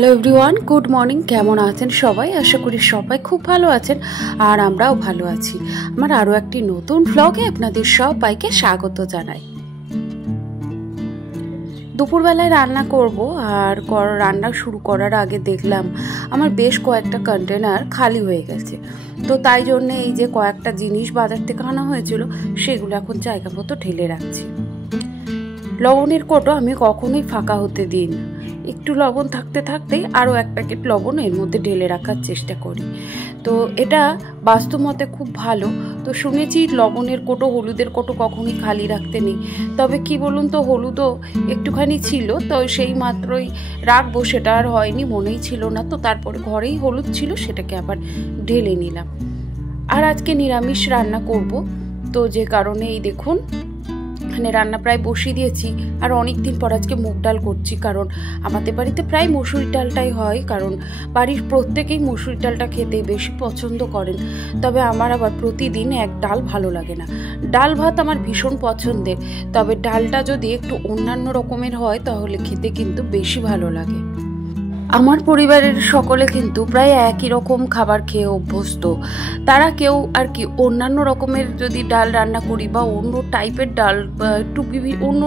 Hello everyone, good morning. কেমন আছেন সবাই? আশা করি সবাই খুব ভালো আছেন আর আমরাও ভালো আছি। আমার আরও একটি নতুন ভ্লগে আপনাদের সবাইকে স্বাগত জানাই। দুপুরবেলায় রান্না করব আর রান্না শুরু করার আগে দেখলাম আমার বেশ কয়েকটা কন্টেনার খালি হয়ে গেছে। তো তাই জন্যে এই যে কয়েকটা জিনিস বাজার থেকে আনা হয়েছিল সেগুলো এখন জায়গা মতো ঢেলে রাখছি। লবণের কোটো আমি কখনোই ফাঁকা হতে দিই না, একটু লবণ থাকতে থাকতেই আরও এক প্যাকেট লবণ এর মধ্যে ঢেলে রাখার চেষ্টা করি। তো এটা বাস্তব মতে খুব ভালো। তো শুনেছি লবণের কোটো হলুদের কোটো কখনোই খালি রাখতে নেই, তবে কি বলুন তো, হলুদও একটুখানি ছিল, তো সেই মাত্রই রাখবো সেটা আর হয়নি, মনেই ছিল না। তো তারপরে ঘরেই হলুদ ছিল, সেটাকে আবার ঢেলে নিলাম। আর আজকে নিরামিষ রান্না করব, তো যে কারণে এই দেখুন এখানে রান্না প্রায় বসিয়ে দিয়েছি। আর অনেক দিন পর আজকে মুগ ডাল করছি, কারণ আমাদের বাড়িতে প্রায় মসুর ডালটাই হয়, কারণ বাড়ির প্রত্যেকেই মসুর ডালটা খেতে বেশি পছন্দ করেন। তবে আমার আবার প্রতিদিন এক ডাল ভালো লাগে না। ডাল ভাত আমার ভীষণ পছন্দের, তবে ডালটা যদি একটু অন্যান্য রকমের হয় তাহলে খেতে কিন্তু বেশি ভালো লাগে। আমার পরিবারের সকলে কিন্তু প্রায় একই রকম খাবার খেয়ে অভ্যস্ত। তারা কেউ আর কি অন্যান্য রকমের যদি ডাল রান্না করি বা অন্য টাইপের ডাল বা একটু অন্য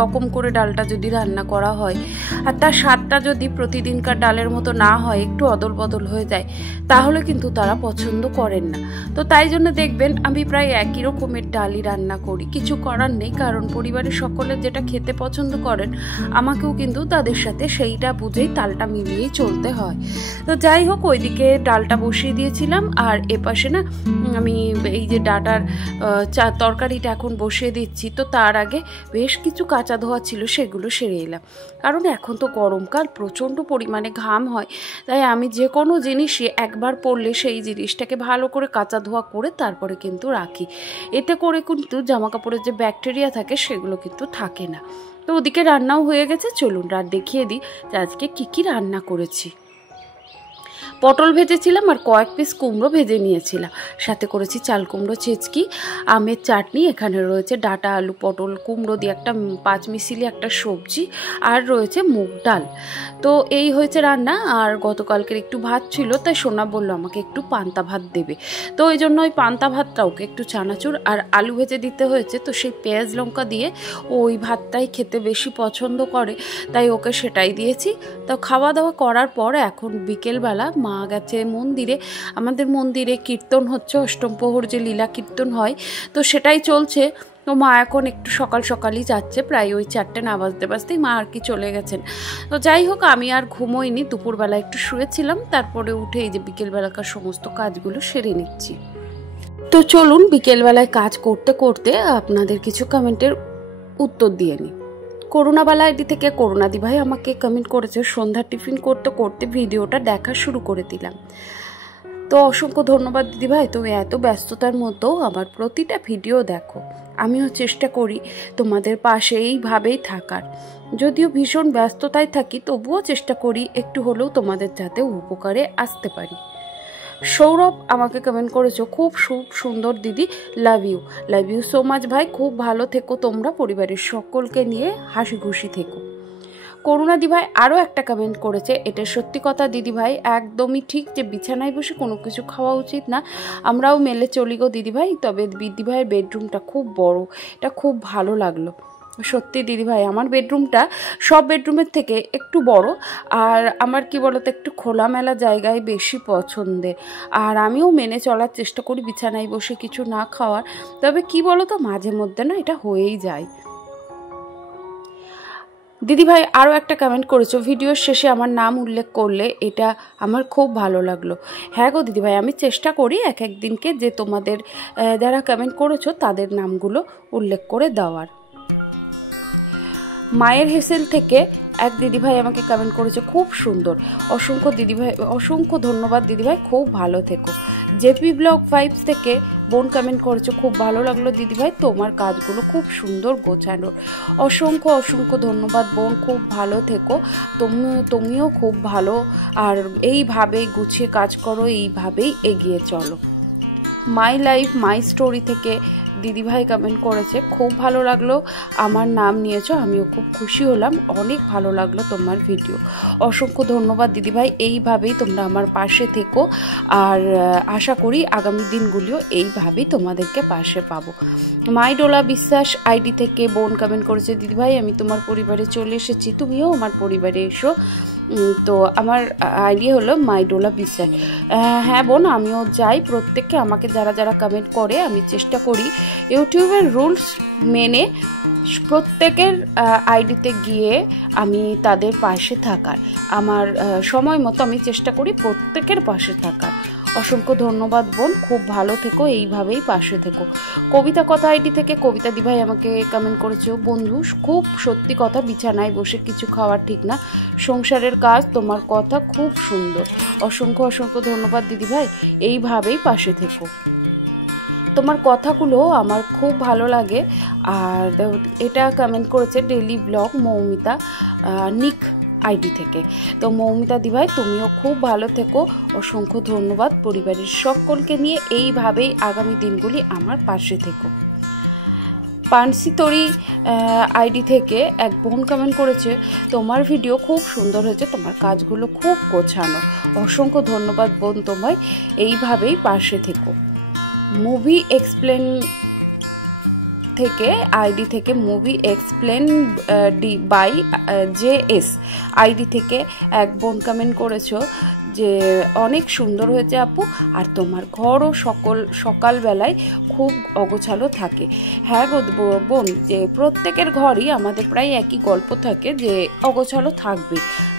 রকম করে ডালটা যদি রান্না করা হয় আর তার স্বাদটা যদি প্রতিদিনকার ডালের মতো না হয়, একটু অদল বদল হয়ে যায়, তাহলে কিন্তু তারা পছন্দ করেন না। তো তাই জন্য দেখবেন আমি প্রায় একই রকমের ডালই রান্না করি। কিছু করার নেই, কারণ পরিবারের সকলে যেটা খেতে পছন্দ করেন আমাকেও কিন্তু তাদের সাথে সেইটা বুঝেই তালটা মিলিয়েই চলতে হয়। তো যাই হোক, ওইদিকে ডালটা বসিয়ে দিয়েছিলাম আর এপাশে না আমি এই যে ডাটার তরকারিটা এখন বসিয়ে দিচ্ছি। তো তার আগে বেশ কিছু কাঁচা ধোয়া ছিল, সেগুলো সেরে এলাম, কারণ এখন তো গরমকাল, প্রচণ্ড পরিমাণে ঘাম হয়। তাই আমি যে কোনো জিনিসই একবার পরলে সেই জিনিসটাকে ভালো করে কাঁচা ধোয়া করে তারপরে কিন্তু রাখি। এতে করে কিন্তু জামা কাপড়ের যে ব্যাকটেরিয়া থাকে সেগুলো কিন্তু থাকে না। তো ওদিকে রান্নাও হয়ে গেছে, চলুন দেখিয়ে দিই যে আজকে কী রান্না করেছি। পটল ভেজেছিলাম আর কয়েক পিস কুমড়ো ভেজে নিয়েছিলাম, সাথে করেছি চাল কুমড়ো চেচকি, আমের চাটনি, এখানে রয়েছে ডাটা আলু পটল কুমড়ো দিয়ে একটা পাঁচমিশালি একটা সবজি, আর রয়েছে মুগ ডাল। তো এই হয়েছে রান্না। আর গতকালকের একটু ভাত ছিল, তাই সোনা বললো আমাকে একটু পান্তা ভাত দেবে। তো ওই জন্য ওই পান্তা ভাতটা ওকে একটু চানাচুর আর আলু ভেজে দিতে হয়েছে। তো সেই পেঁয়াজ লঙ্কা দিয়ে ওই ভাতটাই খেতে বেশি পছন্দ করে, তাই ওকে সেটাই দিয়েছি। তো খাওয়া দাওয়া করার পর এখন বিকেলবেলা মা গেছে মন্দিরে। আমাদের মন্দিরে কীর্তন হচ্ছে, অষ্টম প্রহর যে লীলা কীর্তন হয়, তো সেটাই চলছে। তো মা এখন একটু সকাল সকালই যাচ্ছে, প্রায় ওই 4টে না বাজতে বাজতেই মা আর কি চলে গেছেন। তো যাই হোক, আমি আর ঘুমোইনি, দুপুরবেলা একটু শুয়েছিলাম, তারপরে উঠে এই যে বিকেলবেলাকার সমস্ত কাজগুলো সেরে নিচ্ছি। তো চলুন বিকেলবেলায় কাজ করতে করতে আপনাদের কিছু কমেন্টের উত্তর দিয়ে নিই। করুণাবালা আইডি থেকে করুণাদি ভাই আমাকে কমেন্ট করেছে, সন্ধ্যা টিফিন করতে করতে ভিডিওটা দেখা শুরু করে দিলাম। তো অসংখ্য ধন্যবাদ দিদিভাই, তুমি এত ব্যস্ততার মধ্যেও আমার প্রতিটা ভিডিও দেখো। আমিও চেষ্টা করি তোমাদের পাশে এইভাবেই থাকার। যদিও ভীষণ ব্যস্ততায় থাকি, তবুও চেষ্টা করি একটু হলেও তোমাদের যাতে উপকারে আসতে পারি। সৌরভ আমাকে কমেন্ট করেছো, খুব সুন্দর দিদি, লাভ ইউ সো মাচ ভাই, খুব ভালো থেকো তোমরা, পরিবারের সকলকে নিয়ে হাসি খুশি থেকো। করুণা দিভাই আরও একটা কমেন্ট করেছে, এটা সত্যি কথা দিদিভাই, একদমই ঠিক যে বিছানায় বসে কোনো কিছু খাওয়া উচিত না, আমরাও মেলে চলি গো দিদিভাই। তবে দিদিভাইয়ের বেডরুমটা খুব বড়, এটা খুব ভালো লাগলো। সত্যি দিদিভাই, আমার বেডরুমটা সব বেডরুমের থেকে একটু বড়, আর আমার কি বলতো একটু খোলামেলা জায়গায় বেশি পছন্দের। আর আমিও মেনে চলার চেষ্টা করি বিছানায় বসে কিছু না খাওয়ার, তবে কি বলতো মাঝে মধ্যে না এটা হয়েই যায়। দিদিভাই আরও একটা কমেন্ট করেছো, ভিডিওর শেষে আমার নাম উল্লেখ করলে, এটা আমার খুব ভালো লাগলো। হ্যাঁ গো দিদিভাই, আমি চেষ্টা করি এক একদিনকে যে তোমাদের যারা কমেন্ট করেছো তাদের নামগুলো উল্লেখ করে দেওয়ার। মায়ের হেসেল থেকে এক দিদিভাই আমাকে কমেন্ট করেছে, খুব সুন্দর, অসংখ্য ধন্যবাদ দিদিভাই, খুব ভালো থেকো। জেপি ব্লগ ভাইবস থেকে বোন কমেন্ট করেছে, খুব ভালো লাগলো দিদিভাই, তোমার কাজগুলো খুব সুন্দর গোছানো। অসংখ্য ধন্যবাদ বোন, খুব ভালো থেকো, তুমিও খুব ভালো, আর এইভাবেই গুছিয়ে কাজ করো, এইভাবেই এগিয়ে চলো। মাই লাইফ মাই স্টোরি থেকে দিদিভাই কমেন্ট করেছে, খুব ভালো লাগলো, আমার নাম নিয়েছো, আমিও খুব খুশি হলাম, অনেক ভালো লাগলো তোমার ভিডিও। অসংখ্য ধন্যবাদ দিদিভাই, এইভাবেই তোমরা আমার পাশে থেকো, আর আশা করি আগামী দিনগুলিও এইভাবেই তোমাদেরকে পাশে পাবো। মাই ডোলা বিশ্বাস আইডি থেকে বোন কমেন্ট করেছে, দিদিভাই আমি তোমার পরিবারে চলে এসেছি, তুমিও আমার পরিবারে এসো। তো আমার আইডিয়া হলো মাই ডোলা বিশ্বাস। হ্যাঁ বোন, আমিও যাই, প্রত্যেককে আমাকে যারা যারা কমেন্ট করে আমি চেষ্টা করি ইউটিউবের রুলস মেনে প্রত্যেকের আইডিতে গিয়ে আমি তাদের পাশে থাকার, আমার সময় মতো আমি চেষ্টা করি প্রত্যেকের পাশে থাকার। অসংখ্য ধন্যবাদ বোন, খুব ভালো থেকো, এইভাবেই পাশে থেকো। কবিতা কথা আইডি থেকে কবিতা দিভাই আমাকে কমেন্ট করেছে, বন্ধু খুব সত্যি কথা, বিছানায় বসে কিছু খাওয়া ঠিক না, সংসারের কাজ, তোমার কথা খুব সুন্দর। অসংখ্য অসংখ্য ধন্যবাদ দিদিভাই, এইভাবেই পাশে থেকো। তোমার কথাগুলো আমার খুব ভালো লাগে। আর এটা কমেন্ট করেছে ডেইলি ব্লগ মৌমিতা নিক আইডি থেকে। তো মৌমিতা দিভাই তুমিও খুব ভালো থেকো, অসংখ্য ধন্যবাদ, পরিবারের সকলকে নিয়ে এইভাবেই আগামী দিনগুলি আমার পাশে থেকো। পানসি তরি আইডি থেকে এক বোন কমেন্ট করেছে, তোমার ভিডিও খুব সুন্দর হয়েছে, তোমার কাজগুলো খুব গোছানো। অসংখ্য ধন্যবাদ বোন, তোমায় এইভাবেই পাশে থেকো। মুভি এক্সপ্লেন থেকে আইডি থেকে movie explain by JS ID থেকে এক বোন কমেন্ট করেছো যে অনেক সুন্দর হয়েছে আপু, আর তোমার ঘরও সকালবেলায় খুব অগোছালো থাকে। হ্যাঁ বোন, যে প্রত্যেকের ঘরই আমাদের প্রায় একই গল্প থাকে যে অগোছালো থাকবে।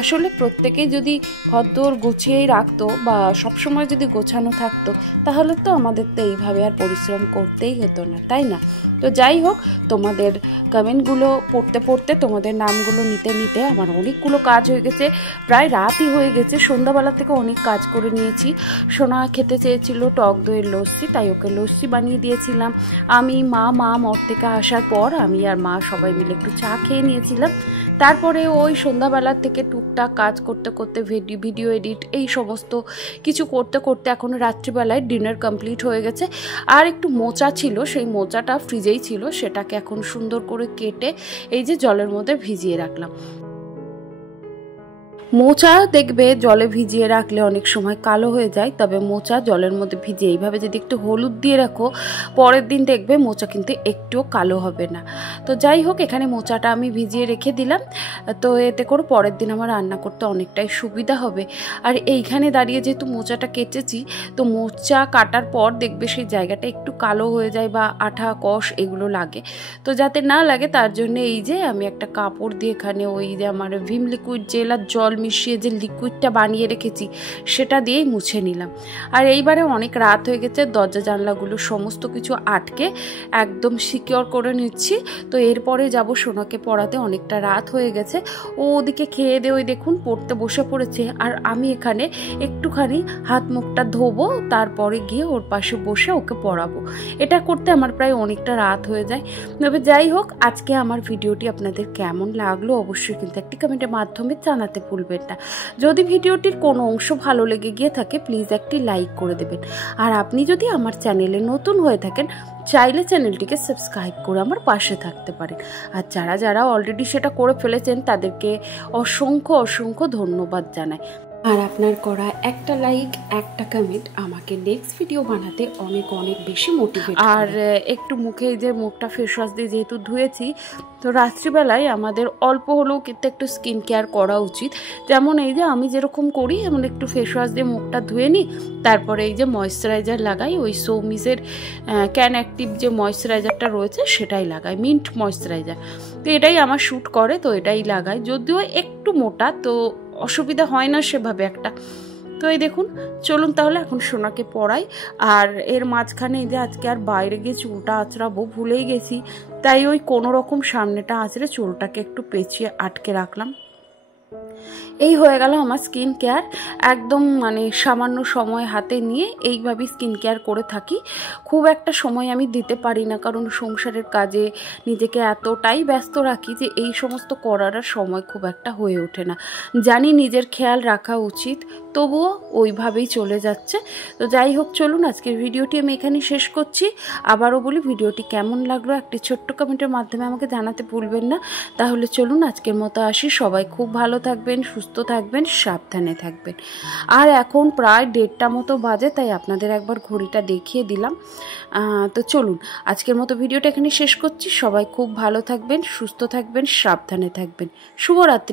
আসলে প্রত্যেকে যদি ঘরদোর গুছিয়েই রাখতো বা সবসময় যদি গোছানো থাকতো, তাহলে তো আমাদের তো এইভাবে আর পরিশ্রম করতেই হতো না, তাই না? তো যাই হোক, তোমাদের কমেন্টগুলো পড়তে পড়তে, তোমাদের নামগুলো নিতে নিতে আমার অনেকগুলো কাজ হয়ে গেছে, প্রায় রাতই হয়ে গেছে। সন্ধ্যাবেলা থেকে অনেক কাজ করে নিয়েছি। সোনা খেতে চেয়েছিল টক দইয়ের লস্যি, তাই ওকে লস্যি বানিয়ে দিয়েছিলাম। আমি মা মঠ থেকে আসার পর আমি আর মা সবাই মিলে একটু চা খেয়ে নিয়েছিলাম। তারপরে ওই সন্ধ্যাবেলার থেকে টুকটাক কাজ করতে করতে ভিডিও এডিট এই সমস্ত কিছু করতে করতে এখন রাত্রিবেলায় ডিনার কমপ্লিট হয়ে গেছে। আর একটু মোচা ছিল, সেই মোচাটা ফ্রিজেই ছিল, সেটাকে এখন সুন্দর করে কেটে এই যে জলের মধ্যে ভিজিয়ে রাখলাম। মোচা দেখবে জলে ভিজিয়ে রাখলে অনেক সময় কালো হয়ে যায়, তবে মোচা জলের মধ্যে ভিজিয়ে এইভাবে যদি একটু হলুদ দিয়ে রাখো, পরের দিন দেখবে মোচা কিন্তু একটুও কালো হবে না। তো যাই হোক, এখানে মোচাটা আমি ভিজিয়ে রেখে দিলাম, তো এতে করে পরের দিন আমার রান্না করতে অনেকটাই সুবিধা হবে। আর এইখানে দাঁড়িয়ে যেহেতু মোচাটা কেটেছি, তো মোচা কাটার পর দেখবে সেই জায়গাটা একটু কালো হয়ে যায় বা আঠা কষ এগুলো লাগে। তো যাতে না লাগে তার জন্য এই যে আমি একটা কাপড় দিয়ে এখানে ওই যে আমার ভিম লিকুইড জেল আর জল মিশিয়ে যে লিকুইডটা বানিয়ে রেখেছি সেটা দিয়েই মুছে নিলাম। আর এইবারে অনেক রাত হয়ে গেছে, দরজা জানলাগুলো সমস্ত কিছু আটকে একদম সিকিওর করে নিচ্ছি। তো এরপরে যাব সোনাকে পড়াতে, অনেকটা রাত হয়ে গেছে। ও ওদিকে খেয়ে দিয়ে ওই দেখুন পড়তে বসে পড়েছে, আর আমি এখানে একটুখানি হাত মুখটা ধোবো, তারপরে গিয়ে ওর পাশে বসে ওকে পড়াবো। এটা করতে আমার প্রায় অনেকটা রাত হয়ে যায়। তবে যাই হোক, আজকে আমার ভিডিওটি আপনাদের কেমন লাগলো অবশ্যই কিন্তু একটি কমেন্টের মাধ্যমে জানাতে ভুলবেন না। যদি ভিডিওটির কোনো অংশ ভালো লেগে গিয়ে থাকে প্লিজ একটি লাইক করে দেবেন। আর আপনি যদি আমার চ্যানেলে নতুন হয়ে থাকেন, চাইলে চ্যানেলটিকে সাবস্ক্রাইব করে আমার পাশে থাকতে পারেন। আর যারা যারা অলরেডি সেটা করে ফেলেছেন তাদেরকে অসংখ্য অসংখ্য ধন্যবাদ জানাই। আর আপনার করা একটা লাইক, একটা কমেন্ট আমাকে নেক্সট ভিডিও বানাতে অনেক অনেক বেশি মোটিভেট। আর একটু মুখে যে মুখটা ফেস ওয়াশ দিয়ে যেহেতু ধুয়েছি, তো রাত্রিবেলায় আমাদের অল্প হলেও কিন্তু একটু স্কিন কেয়ার করা উচিত। যেমন এই যে আমি যেরকম করি, এমন একটু ফেস ওয়াশ দিয়ে মুখটা ধুয়ে নিই, তারপরে এই যে ময়েশ্চারাইজার লাগাই, ওই সৌমিসের ক্যান অ্যাক্টিভ যে ময়েশ্চারাইজারটা রয়েছে সেটাই লাগাই, মিন্ট ময়েশ্চারাইজার। তো এটাই আমার শ্যুট করে, তো এটাই লাগাই, যদিও একটু মোটা, তো অসুবিধা হয় না সেভাবে একটা। তো এই দেখুন, চলুন তাহলে এখন সোনাকে পড়াই। আর এর মাঝখানে এই যে আজকে আর বাইরে গিয়ে চুলটা আঁচড়াবো ভুলেই গেছি, তাই ওই কোনো রকম সামনেটা আঁচড়ে চুলটাকে একটু পেঁচিয়ে আটকে রাখলাম। এই হয়ে গেল আমার স্কিন কেয়ার। একদম মানে সামান্য সময় হাতে নিয়ে এইভাবেই স্কিন কেয়ার করে থাকি। খুব একটা সময় আমি দিতে পারি না, কারণ সংসারের কাজে নিজেকে এতটাই ব্যস্ত রাখি যে এই সমস্ত করার সময় খুব একটা হয়ে ওঠে না। জানি নিজের খেয়াল রাখা উচিত, তবুও ওইভাবেই চলে যাচ্ছে। তো যাই হোক, চলুন আজকের ভিডিওটি আমি এখানে শেষ করছি। আবারও বলি, ভিডিওটি কেমন লাগলো একটি ছোট্ট কমেন্টের মাধ্যমে আমাকে জানাতে ভুলবেন না। তাহলে চলুন আজকের মতো আসি। সবাই খুব ভালো থাকবেন, সুস্থ থাকবেন, সাবধানে থাকবেন। আর এখন প্রায় 1:30 মতো বাজে, তাই আপনাদের একবার ঘড়িটা দেখিয়ে দিলাম। তো চলুন আজকের মতো ভিডিওটা এখানে শেষ করছি। সবাই খুব ভালো থাকবেন, সুস্থ থাকবেন, সাবধানে থাকবেন। শুভরাত্রি।